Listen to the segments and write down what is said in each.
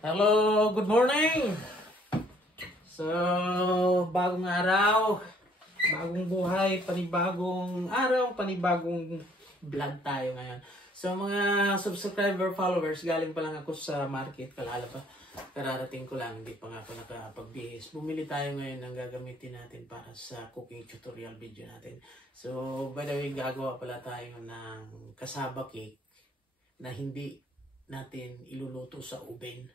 Hello, good morning! So, bagong araw, bagong buhay, panibagong araw, panibagong vlog tayo ngayon. So, mga subscriber, followers, galing pa lang ako sa market, kalala pa. Kararating ko lang, hindi pa nga ako nakapagbihis. Bumili tayo ngayon ng gagamitin natin para sa cooking tutorial video natin. So, by the way, gagawa pala tayo ng cassava cake na hindi natin iluluto sa oven.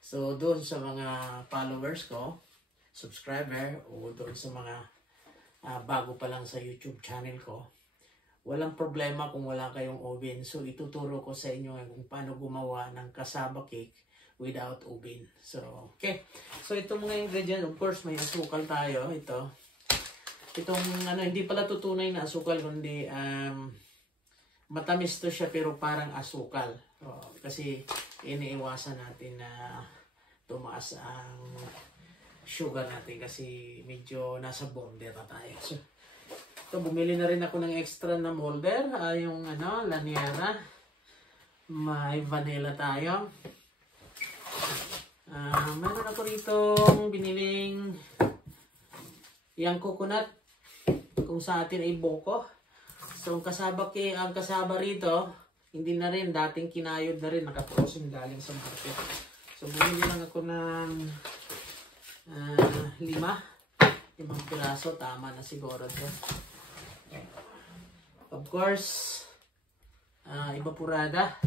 So, doon sa mga followers ko, subscriber, o doon sa mga bago pa lang sa YouTube channel ko, walang problema kung wala kayong oven. So, ituturo ko sa inyo kung paano gumawa ng cassava cake without oven. So, okay. So, itong mga ingredient, of course, may asukal tayo. Itong, hindi pala tutunay na asukal, kundi matamis to siya pero parang asukal. Kasi iniiwasan natin na tumaas ang sugar natin kasi medyo nasa border na tayo. So, ito, bumili na rin ako ng extra na molder. Yung laniera. May vanilla tayo. Meron ako rito biniling yung coconut kung sa atin ay boko. So, ang kasaba rito, hindi na rin, dating kinayod na rin, naka-frozen galing sa market. So, bumili lang ako ng 5 piraso, tama na siguro ito. Of course, evaporada,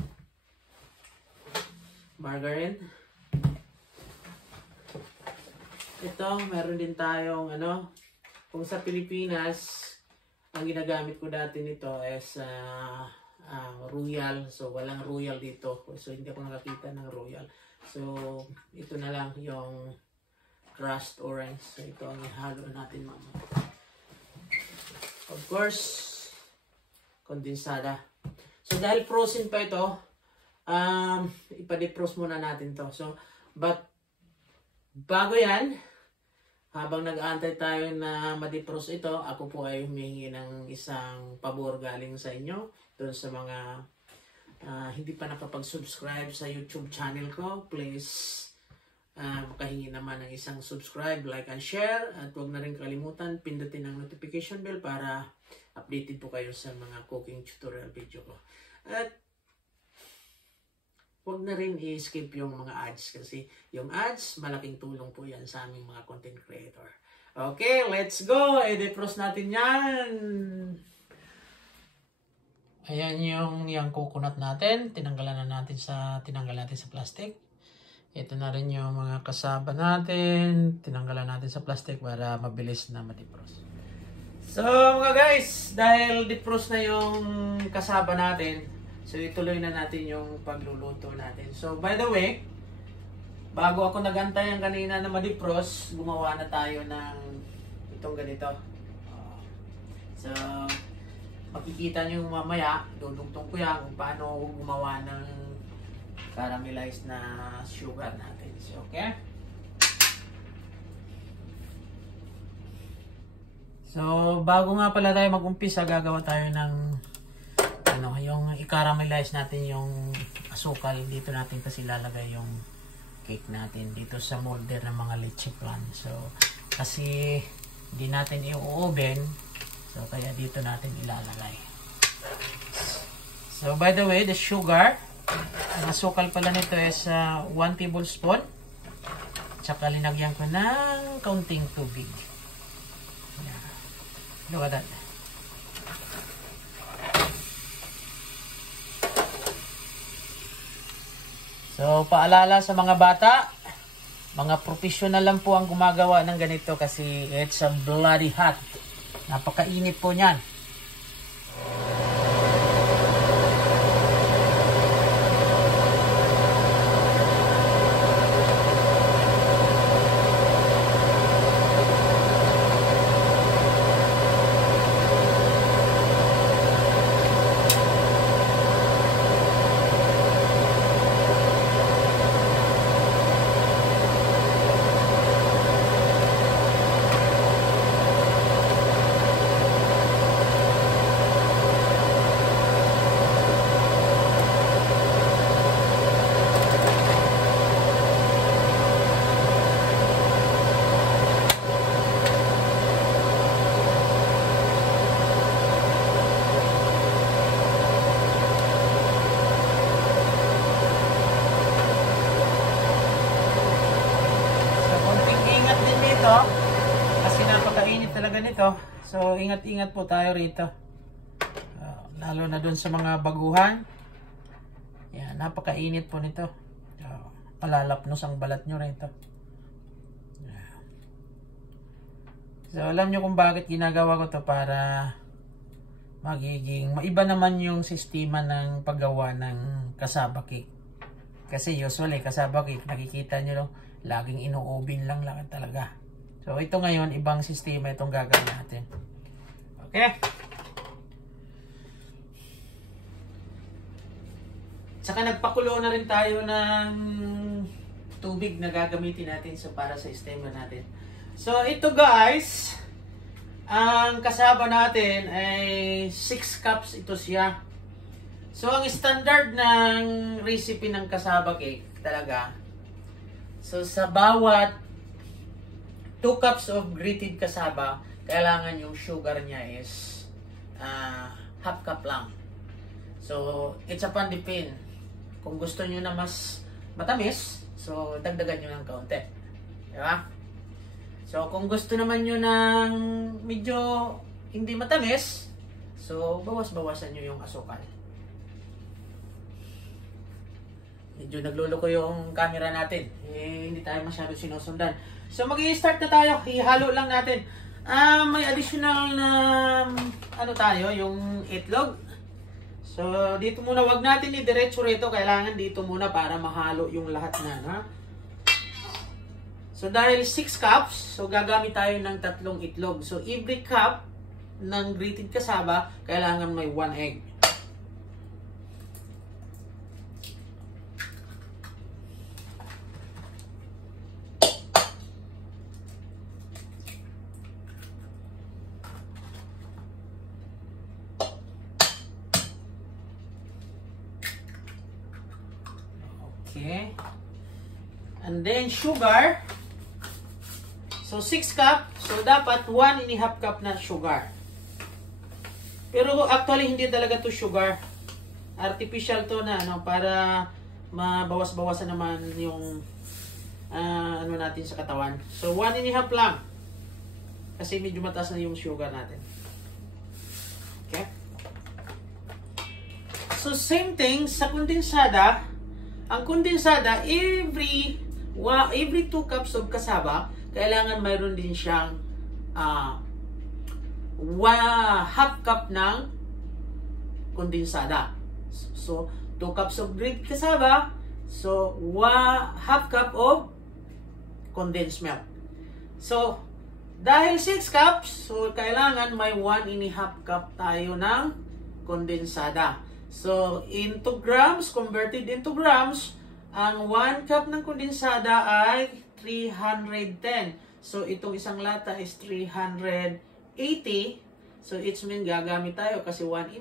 margarine. Ito, meron din tayong kung sa Pilipinas, ang ginagamit ko dati nito is Royal. So, walang Royal dito. So, hindi ako nakakita ng Royal. So, ito na lang yung crushed orange. So, ito ang ihalo natin mamaya. Of course, kondensada. So, dahil frozen pa ito, ipa-defrost muna natin to. So, but, bago yan, habang nag-aantay tayo na ma-defrost ito, ako po ay humingi ng isang pabor galing sa inyo. Doon sa mga hindi pa nakapag-subscribe sa YouTube channel ko, please makahingi naman ng isang subscribe, like and share. At huwag na rin kalimutan, pindutin ang notification bell para updated po kayo sa mga cooking tutorial video ko. At huwag na rin i-skip yung mga ads kasi yung ads, malaking tulong po yan sa aming mga content creator. Okay, let's go! I-defrost natin yan! Ayan yung coconut natin. Tinanggal natin sa plastic. Ito na rin yung mga kasaba natin. Tinanggalan natin sa plastic para mabilis na ma-defrost. So mga guys, dahil defrost na yung kasaba natin, so ituloy na natin yung pagluluto natin. So by the way, bago ako nagantay ang kanina na ma-defrost, gumawa na tayo ng itong ganito. So makikita nyo mamaya, dudugtong ko yan kung paano gumawa ng caramelized na sugar natin. So, okay? So, bago nga pala tayo mag-umpisa, gagawa tayo ng yung i-caramelize natin yung asukal. Dito natin kasi lalagay yung cake natin dito sa molder ng mga leche plan. So, kasi hindi natin i-oven, so kaya dito natin ilalagay. So by the way, the sugar, ang asukal pala nito is 1 tablespoon. Tsaka linagyan ko ng kaunting tubig. Yeah. Look at that. So paalala sa mga bata, mga professional lang po ang gumagawa ng ganito kasi it's a bloody hot. Napakainit po niyan. nito. So, ingat-ingat po tayo rito. Lalo na dun sa mga baguhan. Yan, napakainit po nito. Malalapnos ang balat nyo rito. So, alam nyo kung bakit ginagawa ko to para magiging maiba naman yung sistema ng paggawa ng cassava cake. Kasi usually, cassava cake, nakikita nyo laging ino-oven lang talaga. So, ito ngayon, ibang sistema itong gagawin natin. Okay? Saka nagpakulo na rin tayo ng tubig na gagamitin natin para sa steamer natin. So, ito guys, ang cassava natin ay 6 cups ito siya. So, ang standard ng recipe ng cassava cake talaga. So, sa bawat 2 cups of grated cassava, kailangan yung sugar niya is half cup lang. So, it's upon depend. Kung gusto nyo na mas matamis, so dagdagan nyo ng kaunti. Diba? So, kung gusto naman nyo ng medyo hindi matamis, so bawas-bawasan nyo yung asukal. Medyo nagluloko yung camera natin. Hindi tayo masyado sinusundan. So, mag-i-start na tayo. Ihalo lang natin. May additional na tayo, yung itlog. So, dito muna, wag natin i-diretso rito. Kailangan dito muna para mahalo yung lahat na. Ha? So, dahil 6 cups, so gagamit tayo ng 3 itlog. So, every cup ng grated cassava, kailangan may 1 egg. Okay. And then sugar. So 6 cup. So dapat 1.5 cup na sugar. Pero actually hindi talaga to sugar. Artificial to na para mabawas-bawasan naman yung natin sa katawan. So 1.5 lang. Kasi medyo mataas na yung sugar natin. Okay? So same thing sa kondensada. Ang kondensada, every 2 cups of cassava, kailangan mayroon din siyang half cup ng kondensada. So, 2 cups of grated cassava, so half cup of condensed milk. So, dahil 6 cups, so kailangan may 1.5 cup tayo ng kondensada. So, into grams, converted into grams, ang 1 cup ng kondensada ay 310. So, itong isang lata is 380. So, it's mean gagamit tayo kasi 1.5.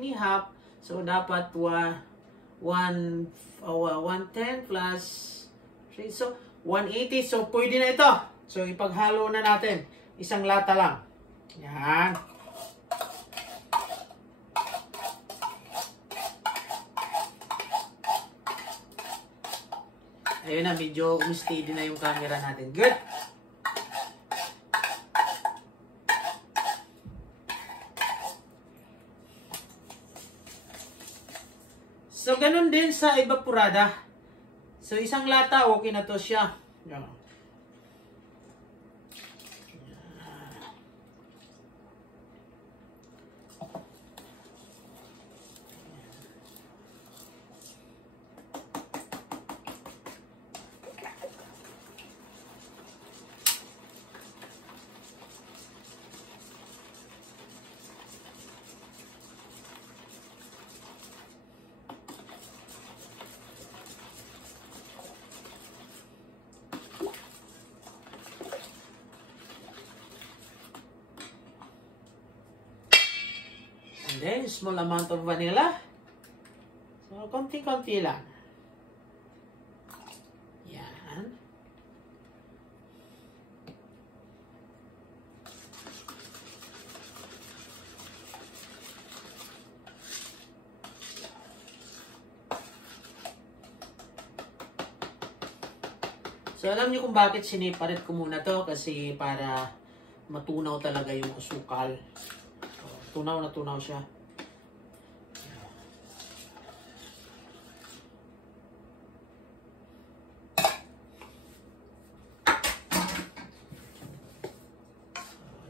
So, dapat 110 plus 3. So, 180. So, pwede na ito. So, ipaghalo na natin. Isang lata lang. Yan. Ayun na, medyo steady na yung camera natin. Good! So, ganun din sa evaporada. So, isang lata, okay na to siya. Yan. And then, small amount of vanilla. So, konti-konti lang. Yan. So, alam niyo kung bakit siniparate ko muna to kasi para matunaw talaga yung asukal. Tunaw na tunaw siya.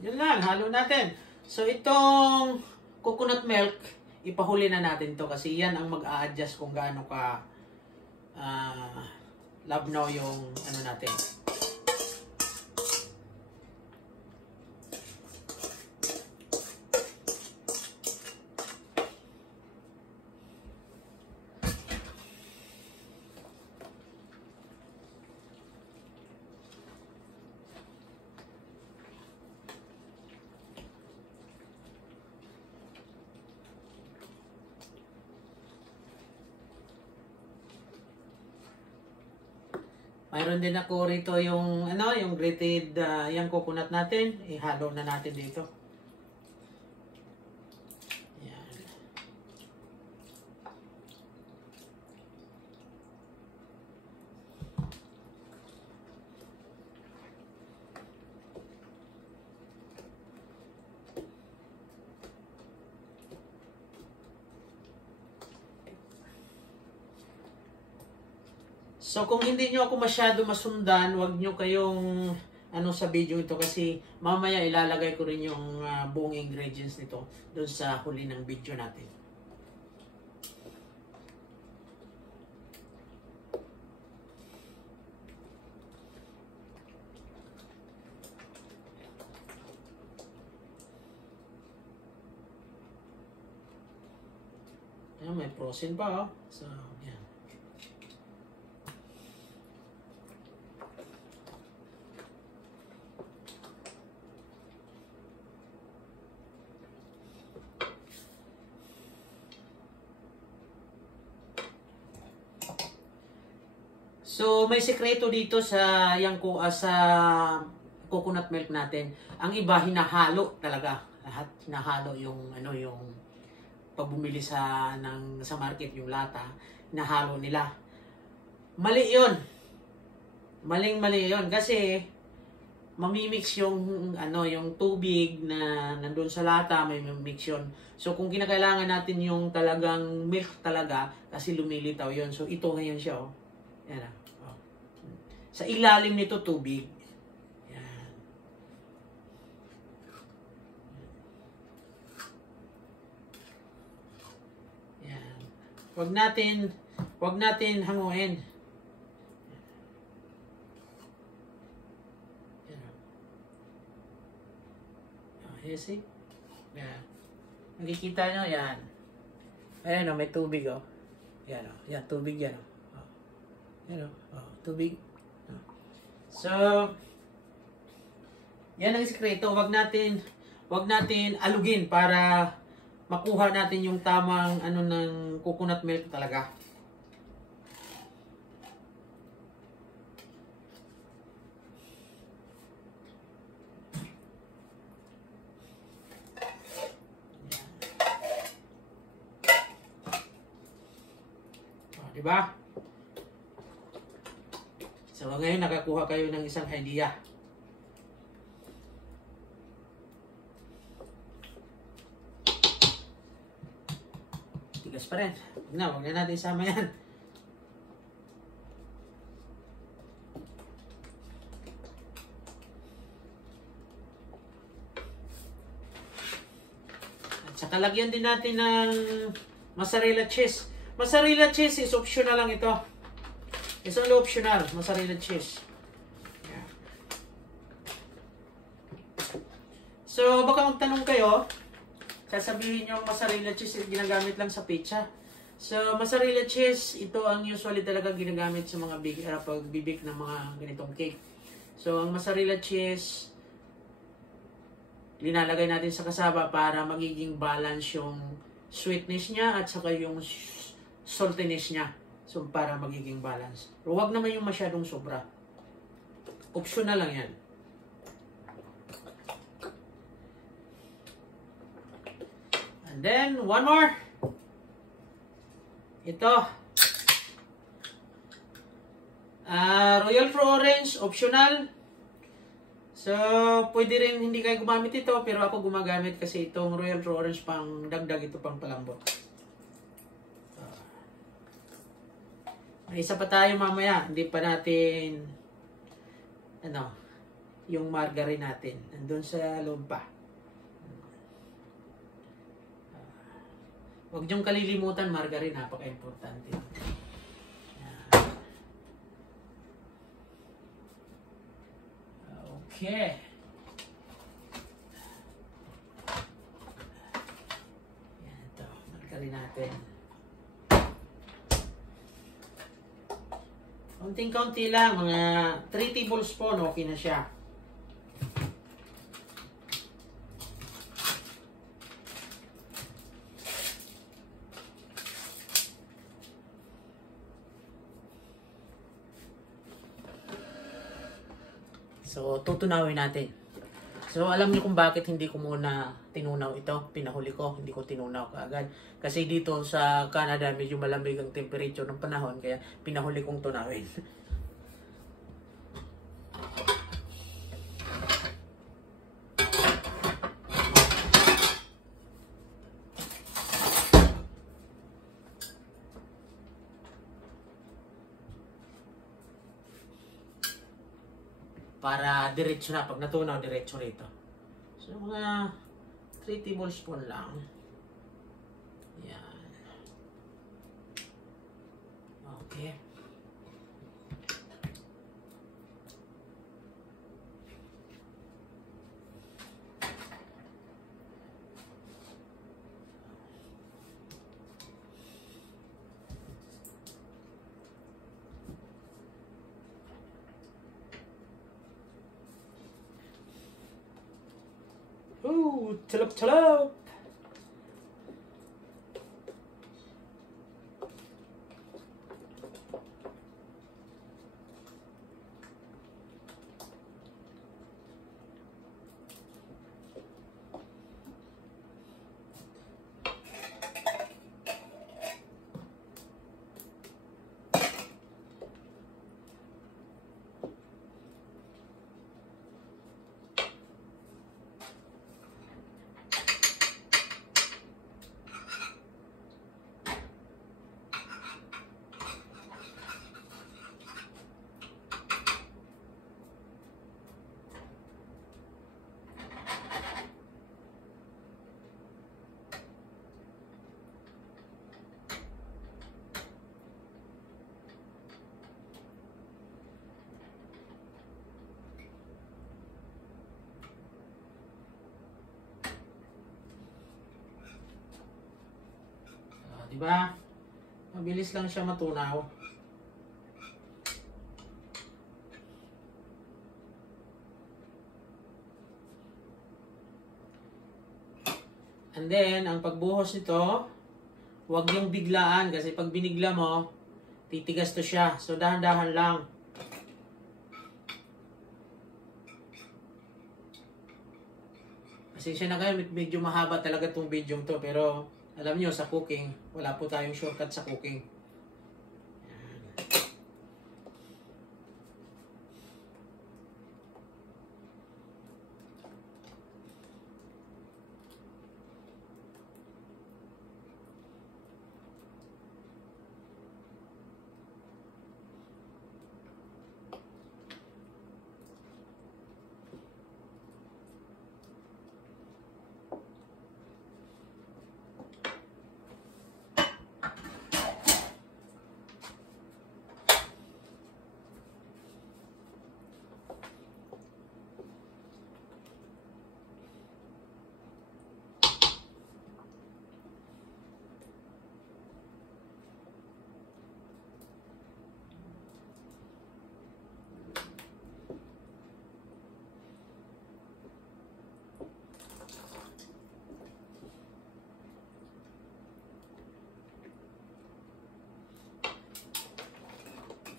Yun lang, halo natin. So itong coconut milk, ipahuli na natin to kasi yan ang mag-a-adjust kung gaano ka labnaw yung ano natin. Mayroon din ako rito yung yung grated yung coconut natin, ihalo na natin dito. Yan. So kung hindi nyo ako masyado masundan, wag nyo kayong sa video ito kasi mamaya ilalagay ko rin yung buong ingredients nito doon sa huli ng video natin. Ayan, may frozen pa So, yan. So, may sekreto dito sa sa coconut milk natin. Ang iba hinahalo talaga. Lahat hinahalo yung yung pag bumili sa market yung lata, hinahalo nila. Mali 'yon. Maling-mali 'yon kasi mamimix yung yung tubig na nandoon sa lata, may mix yun. So kung kinakailangan natin yung talagang milk talaga kasi lumilitaw 'yon. So ito ngayon siya Yan Sa ilalim nito tubig. Yan. Yan. Wag natin hanguin. Yan. You see? Yan. Nakikita nyo yan. Ayan may tubig Yan Yan, tubig yan Yan tubig. So, yan ang sikreto. Wag natin alugin para makuha natin yung tamang ng coconut milk talaga. Diba? So ngayon nakakuha kayo ng isang idea. Tigas pa rin. Huwag na natin isama yan. At saka lagyan din natin ng mozzarella cheese. Mozzarella cheese is optional lang ito. It's only optional, mozzarella cheese. Yeah. So, baka magtanong kayo, sasabihin nyo mozzarella cheese ginagamit lang sa pizza. So, mozzarella cheese, ito ang usually talaga ginagamit sa mga pagbibig ng mga ganitong cake. So, ang mozzarella cheese, linalagay natin sa kasaba para magiging balance yung sweetness niya at saka yung saltiness niya. So, para magiging balance. Pero huwag naman yung masyadong sobra. Optional lang yan. And then, one more. Ito. Royal Fruit Orange, optional. So, pwede rin hindi kayo gumamit ito, pero ako gumagamit kasi itong Royal True Orange pang dagdag, ito pang palambot. May isa pa tayo mamaya, hindi pa natin, yung margarine natin. Nandun sa loob pa. Huwag niyong kalilimutan, margarine, napaka-importante. Okay. Yan ito, margarine natin. Kaunting-kaunti lang, mga 3 tablespoon, okay na siya. So, tutunawin natin. So, alam niyo kung bakit hindi ko muna tinunaw ito. Pinahuli ko, hindi ko tinunaw kaagad. Kasi dito sa Canada, medyo malamig ang temperature ng panahon. Kaya pinahuli kong tunawin. Para diretso na. Pag natunaw, diretso rito. So, mga 3 tablespoon lang. Yan. Okay. Ooh, chalap-chalap! Diba? Mabilis lang siya matunaw. And then, ang pagbuhos nito, huwag yung biglaan kasi pag binigla mo, titigas to siya. So, dahan-dahan lang. Pasensya na kayo, medyo mahaba talaga itong video to, pero alam nyo, sa cooking, wala po tayong shortcut sa cooking.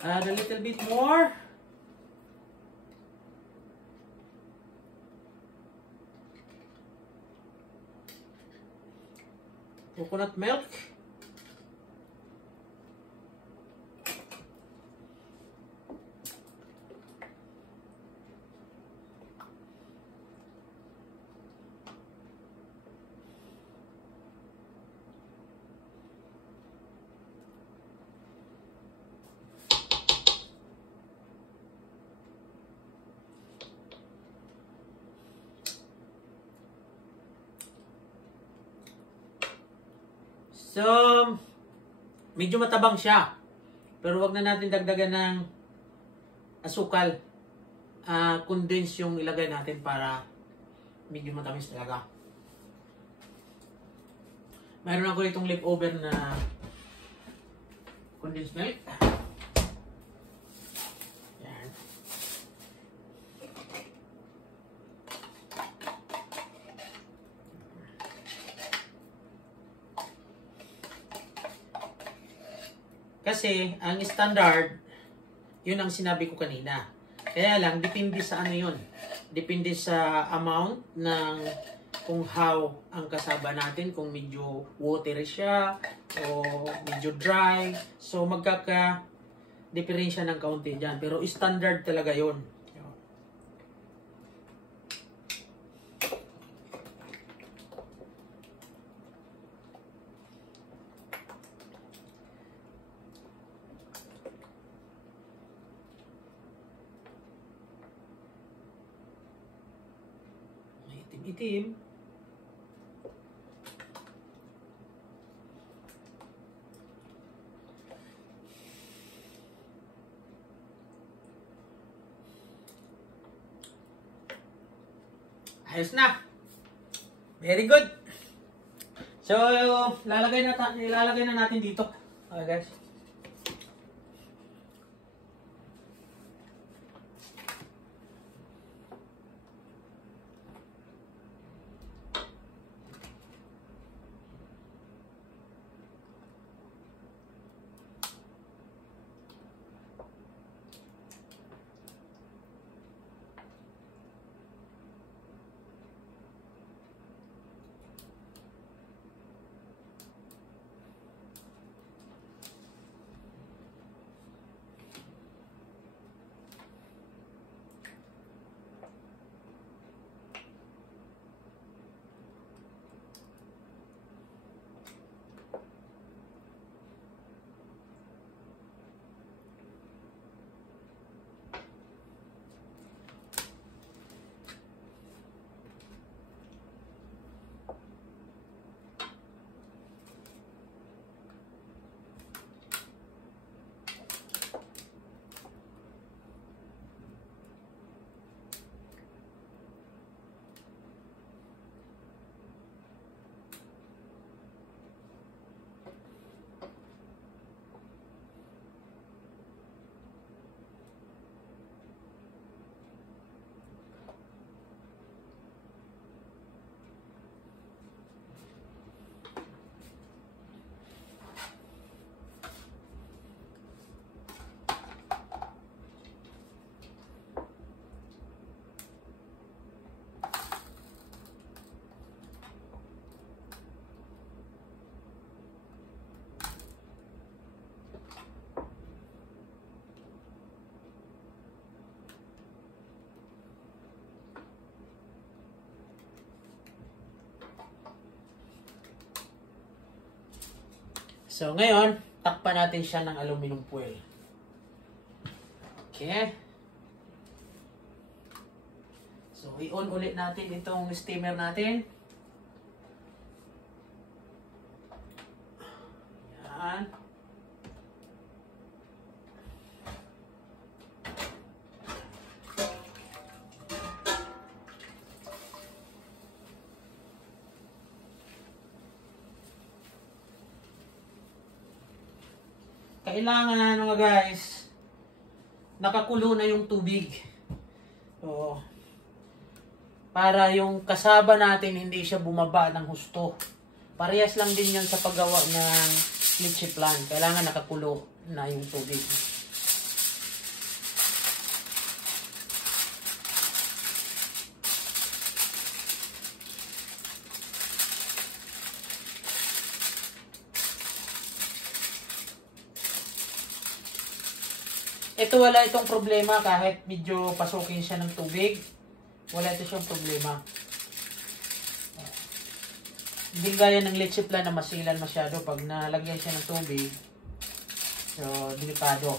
Add a little bit more. Coconut milk. So, medyo matabang siya. Pero wag na natin dagdagan ng asukal. Condense yung ilagay natin para medyo matamis talaga. Mayroon ako itong leftover na condensed milk. Yan. Kasi, ang standard, yun ang sinabi ko kanina. Kaya lang, depende sa ano yun. Depende sa amount ng kung how ang kasaba natin, kung medyo watery siya o medyo dry. So, magkaka-diferensya ng kaunti dyan. Pero standard talaga yun. Itim. Ayos na. Very good. So, ilalagay na natin dito. Okay, guys. So, ngayon, takpan natin siya ng aluminum foil. Okay. So, i-on ulit natin itong steamer natin. Yan. Kailangan mga guys, nakakulo na yung tubig. So, para yung kasaba natin hindi siya bumaba ng husto. Parehas lang din yan sa paggawa ng leche flan. Kailangan nakakulo na yung tubig. Ito wala itong problema kahit medyo pasukin siya ng tubig. Wala ito siyang problema. Hindi gaya ng leche flan na masilan masyado pag nalagyan siya ng tubig. So, delikado.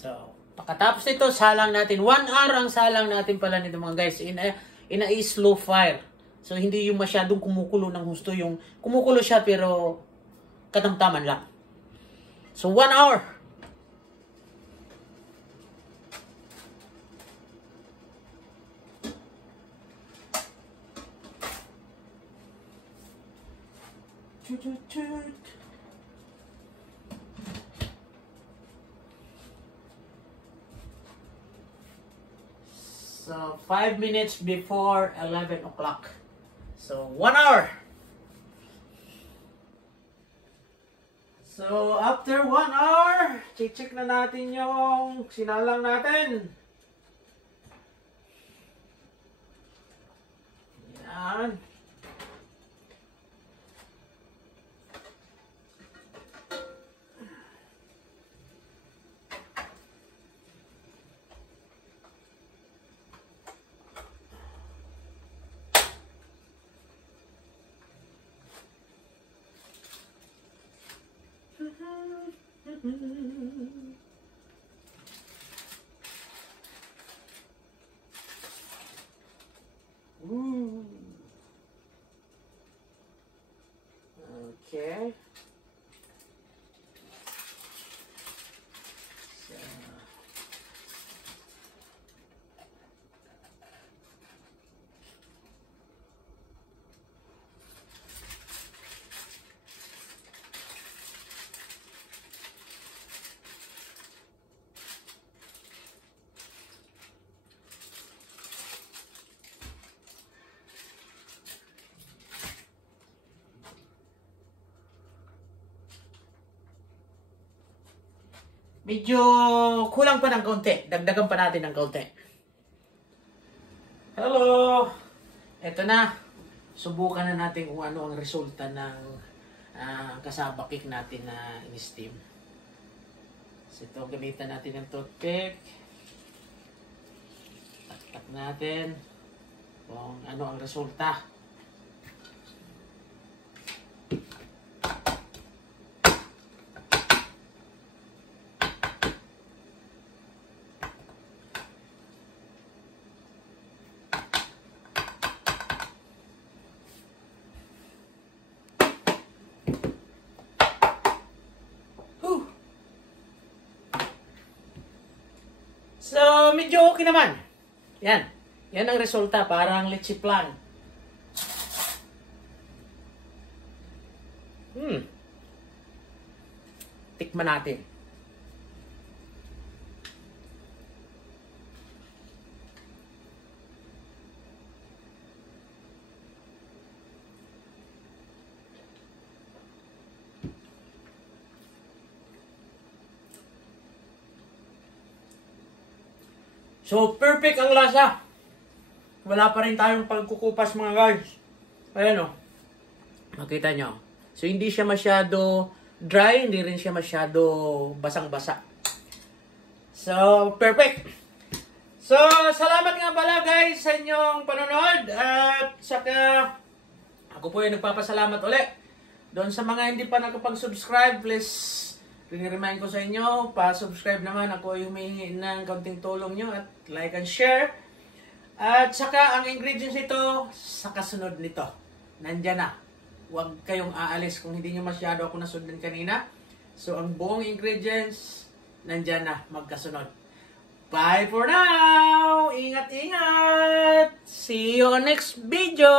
So, pagkatapos nito, salang natin. 1 hour ang salang natin pala nito mga guys. In a slow fire. So, hindi yung masyadong kumukulo ng husto. Yung kumukulo siya pero katamtaman lang. So, 1 hour. So, 5 minutes before 11 o'clock. So, 1 hour. So, after 1 hour, check na natin yung sinalang natin. Yan. Ooh. Okay. Medyo kulang pa ng kaunti. Dagdagan pa natin ng kaunti. Hello! Ito na. Subukan na natin kung ano ang resulta ng kasaba cake natin na in-steam. So ito, gamitan natin ng toothpick. Tak-tak natin kung ano ang resulta. So, medyo okay naman. Yan. Yan ang resulta. Parang leche flan. Tikman natin. So, perfect ang lasa. Wala pa rin tayong pagkukupas mga guys. Ayan o. Makita nyo. So, hindi siya masyado dry. Hindi rin siya masyado basang-basa. So, perfect. So, salamat nga pala guys sa inyong panonood. At saka, ako po ay nagpapasalamat ulit. Doon sa mga hindi pa nakapag-subscribe, please remind ko sa inyo, pa-subscribe naman. Ako yung humihingi ng kaunting tulong nyo at like and share. At saka, ang ingredients ito, sa kasunod nito. Nandyan na. Huwag kayong aalis kung hindi nyo masyado ako nasundan kanina. So, ang buong ingredients, nandyan na, magkasunod. Bye for now! Ingat-ingat! See you on next video!